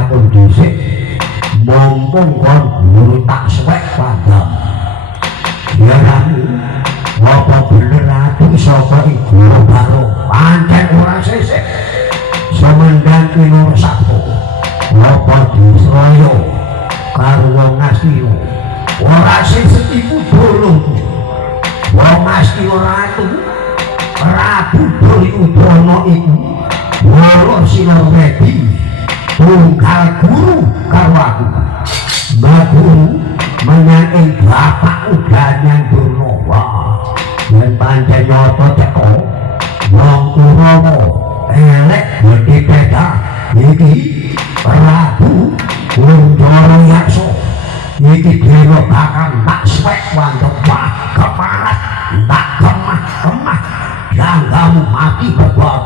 lakon dhisik mumpung kon guru tak suwek pandam yarani apa bener aku saka iku karo pancen ora sesek semendang kinur sapo apa disroyo karo wong asliyo ora sesek iku bolong wong asli ora atu Prabu Duryudana iku wala sinar wedi tunggal guru karo aku mbak guru menyang ing bapak udanyan Durna dan pancen nyata teko wong Kurawa elek gedhe beda iki Prabu Kundara Yaksa iki dhewe bakal tak suwek wandok wah keparat tak kemah-kemah yang kamu mati berbuat